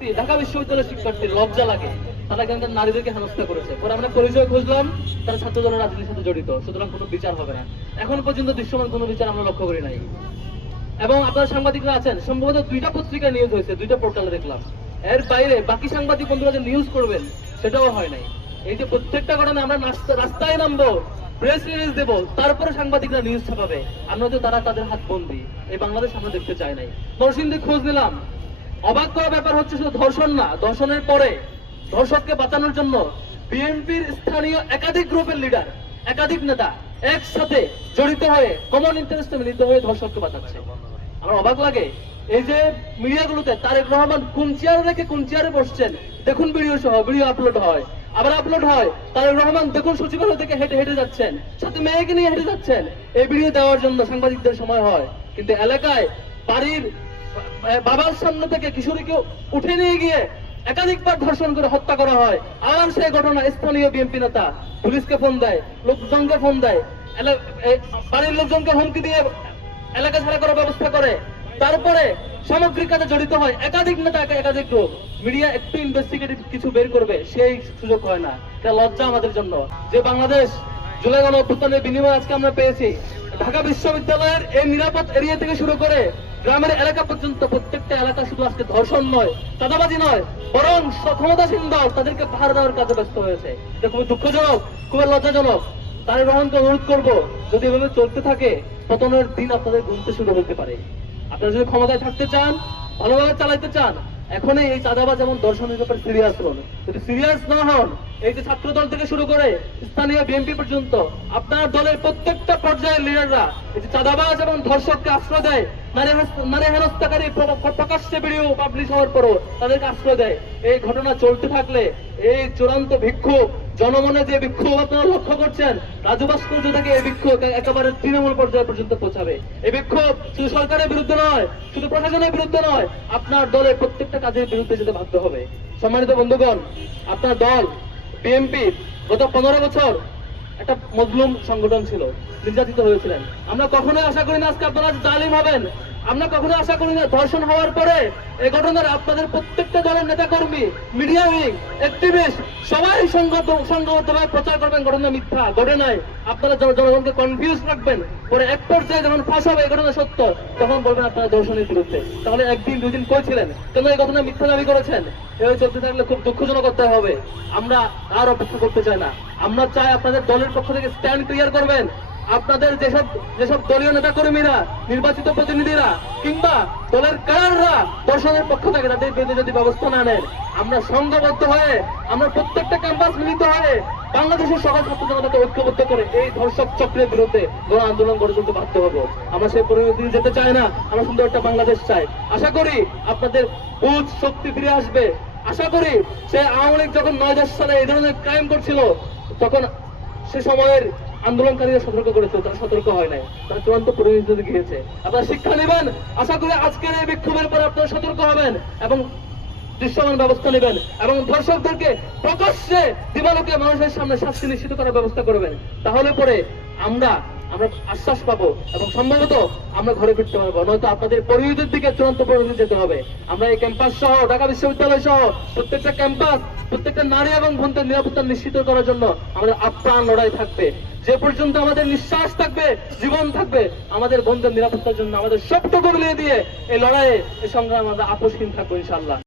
ঢাকা বিশ্ববিদ্যালয়ের শিক্ষার্থী লজ্জা লাগে, তারা এখানকার নারীদেরকে হেনস্থা করেছে। পরে আমরা পরিচয় খুঁজলাম, তারা ছাত্র দলের রাজনীতির সাথে জড়িত, সুতরাং কোনো বিচার হবে না। এখন পর্যন্ত দৃশ্যমান কোনো বিচার আমরা লক্ষ্য করি নাই। এবং আপনারা সাংবাদিকরা আছেন, সম্ভবত 2টা পত্রিকায় নিউজ হয়েছে, 2টা পোর্টালে দেখলাম। এর বাইরে বাকি সাংবাদিক বন্ধুরা যে নিউজ করবেন সেটাও হয় নাই। এই যে প্রত্যেকটা ঘটনা আমরা রাস্তায় নামবো, প্রেস রিলিজ দেবো, তারপরে সাংবাদিকরা নিউজ ছাপাবে, আমরা তো তারা তাদের হাত বন্দি। এই বাংলাদেশ আমরা দেখতে চাই নাই। নরসিংদী খোঁজ নিলাম, অবাক করা ব্যাপার হচ্ছে শুধু ধর্ষণ না, ধর্ষণের পরে ধর্ষককে বাঁচানোর জন্য বিএনপির স্থানীয় একাধিক গ্রুপের লিডার, একাধিক নেতা একসাথে জড়িত হয়ে কমন ইন্টারেস্টে মিলিত হয়ে ধর্ষককে বাঁচাচ্ছে। আমার অবাক লাগে, এই যে মিডিয়াগুলোতে তারেক রহমান কোন চেয়ারে রেখে কোন চেয়ারে বসছেন দেখুন, ভিডিও সহ ভিডিও আপলোড হয়, আবার আপলোড হয়। তারেক রহমান দেখুন সচিবালয় থেকে হেঁটে হেঁটে যাচ্ছেন, সাথে মেয়েকে নিয়ে হেঁটে যাচ্ছেন। এই ভিডিও দেওয়ার জন্য সাংবাদিকদের সময় হয়, কিন্তু এলাকায় বাড়ির বাবার সামনে থেকে কিশোরীকে উঠে নিয়ে গিয়ে একাধিকবার ধর্ষণ করে হত্যা করা হয়। আর সেই ঘটনা স্থানীয় বিএনপি নেতা পুলিশকে ফোন দেয়, লোকজনকে ফোন দেয়, বাড়ির লোকজনকে হুমকি দিয়ে এলাকা ছাড়া করার ব্যবস্থা করে। তারপরে সামগ্রিক কাজে জড়িত হয় একাধিক নেতা, একাধিক গ্রুপ। মিডিয়া একটু ইনভেস্টিগেটিভ কিছু বের করবে, সেই সুযোগ হয় না। এটা লজ্জা আমাদের জন্য যে বাংলাদেশ জুলাই গণ অভ্যুত্থানের বিনিময়ে আজকে আমরা পেয়েছি। ঢাকা বিশ্ববিদ্যালয়ের এই নিরাপদ এরিয়া থেকে শুরু করে গ্রামের এলাকা পর্যন্ত প্রত্যেকটা এলাকা শুধু আজকে ধর্ষণ নয়, চাঁদাবাজি নয়, বরং ক্ষমতাসীন দল তাদেরকে পাহাড় দেওয়ার কাজে ব্যস্ত হয়েছে। এটা খুবই দুঃখজনক, খুবই লজ্জাজনক। তারেক রহমানকে অনুরোধ করবো, যদি এভাবে চলতে থাকে পতনের দিন আপনাদের গুনতে শুরু হতে পারে। আপনারা যদি ক্ষমতায় থাকতে চান, ভালোভাবে চালাইতে চান, এখনই এই চাঁদাবাজ এবং দর্শনের ব্যাপারে সিরিয়াস হন। যদি সিরিয়াস না হন, এই যে ছাত্র দল থেকে শুরু করে স্থানীয় বিএনপি পর্যন্ত আপনার দলের প্রত্যেকটা পর্যায়ের লিডাররা এই যে চাঁদাবাজ এবং ধর্ষককে আশ্রয় দেয়, নারী হেনস্থাকারী প্রকাশ্যে ভিডিও পাবলিশ হওয়ার পরও তাদেরকে আশ্রয় দেয়, এই ঘটনা চলতে থাকলে এই চূড়ান্ত বিক্ষোভ, জনমনে যে বিক্ষোভ আপনারা লক্ষ্য করছেন, রাজু ভাস্কর্য থেকে এই বিক্ষোভ একেবারে তৃণমূল পর্যায় পর্যন্ত পৌঁছাবে। এই বিক্ষোভ শুধু সরকারের বিরুদ্ধে নয়, শুধু প্রশাসনের বিরুদ্ধে নয়, আপনার দলের প্রত্যেকটা কাজের বিরুদ্ধে যেতে বাধ্য হবে। সম্মানিত বন্ধুগণ, আপনার দল বিএনপি গত 15 বছর একটা মজলুম সংগঠন ছিল, নির্যাতিত হয়েছিলেন। আমরা কখনোই আশা করি না আজকে আপনারা জালিম হবেন। আমরা কখনো আশা করি না ধর্ষণ হওয়ার পরে এই ঘটনার আপনাদের প্রত্যেকটা দলের নেতা কর্মী, মিডিয়া উইং, অ্যাক্টিভিস্ট সবাই সংগতভাবে প্রচার করবেন ঘটনা মিথ্যা, ঘটে নাই। আপনারা জনগণকে কনফিউজ রাখবেন, পরে এক পর্যায়ে যখন ফাঁস হবে এই ঘটনা সত্য, তখন বলবেন আপনারা ধর্ষণের বিরুদ্ধে। তাহলে একদিন দুদিন কই ছিলেন, কেন এই ঘটনা মিথ্যা দাবি করেছেন? এভাবে চলতে থাকলে খুব দুঃখজনক করতে হবে। আমরা আর অপেক্ষা করতে চাই না। আমরা চাই আপনাদের দলের পক্ষ থেকে স্ট্যান্ড ক্লিয়ার করবেন। আপনাদের যেসব দলীয় নেতা কর্মীরা, নির্বাচিত প্রতিনিধিরা কিংবা দলের ক্যাডাররা দর্শনের পক্ষ থেকে তাদের বিরুদ্ধে যদি ব্যবস্থা না নেন, আমরা সংঘবদ্ধ হয়ে, আমরা প্রত্যেকটা ক্যাম্পাস মিলিত হয়ে বাংলাদেশের সকল ছাত্র জনতাকে ঐক্যবদ্ধ করে এই ধর্ষক চক্রের বিরুদ্ধে গণ আন্দোলন গড়ে তুলতে বাধ্য হব। আমরা সেই পরিণতি যেতে চাই না, আমরা সুন্দর একটা বাংলাদেশ চাই। আশা করি আপনাদের বুঝ শক্তি ফিরে আসবে। আশা করি সে আওয়ামী লীগ যখন 9-10 সালে এই ধরনের ক্রাইম করছিল, তখন সে সময়ের আন্দোলনকারীরা সতর্ক করেছিল, তারা সতর্ক হয় নাই, তারা চূড়ান্ত পরিণতিতে গিয়েছে। আপনারা শিক্ষা নেবেন। আশা করি আজকের এই বিক্ষোভের পর আপনারা সতর্ক হবেন এবং দৃশ্যমান ব্যবস্থা নেবেন এবং ধর্ষকদেরকে প্রকাশ্যে দিবালোকে মানুষের সামনে শাস্তি নিশ্চিত করার ব্যবস্থা করবেন। তাহলে পরে আমরা আশ্বাস পাবো এবং সম্ভবত আমরা ঘরে ফিরতে পারবো। নয়তো আপনাদের পরিণতির দিকে চূড়ান্ত পরিণতি যেতে হবে। আমরা এই ক্যাম্পাস সহ, ঢাকা বিশ্ববিদ্যালয় সহ প্রত্যেকটা ক্যাম্পাস, প্রত্যেকটা নারী এবং বোনদের নিরাপত্তা নিশ্চিত করার জন্য আমাদের আপ্রাণ লড়াই থাকবে। যে পর্যন্ত আমাদের নিঃশ্বাস থাকবে, জীবন থাকবে, আমাদের বোনদের নিরাপত্তার জন্য আমাদের সবটুকু মিলিয়ে দিয়ে এই লড়াইয়ে, এই সংগ্রামে আমরা আপোষহীন থাকবো ইনশাআল্লাহ।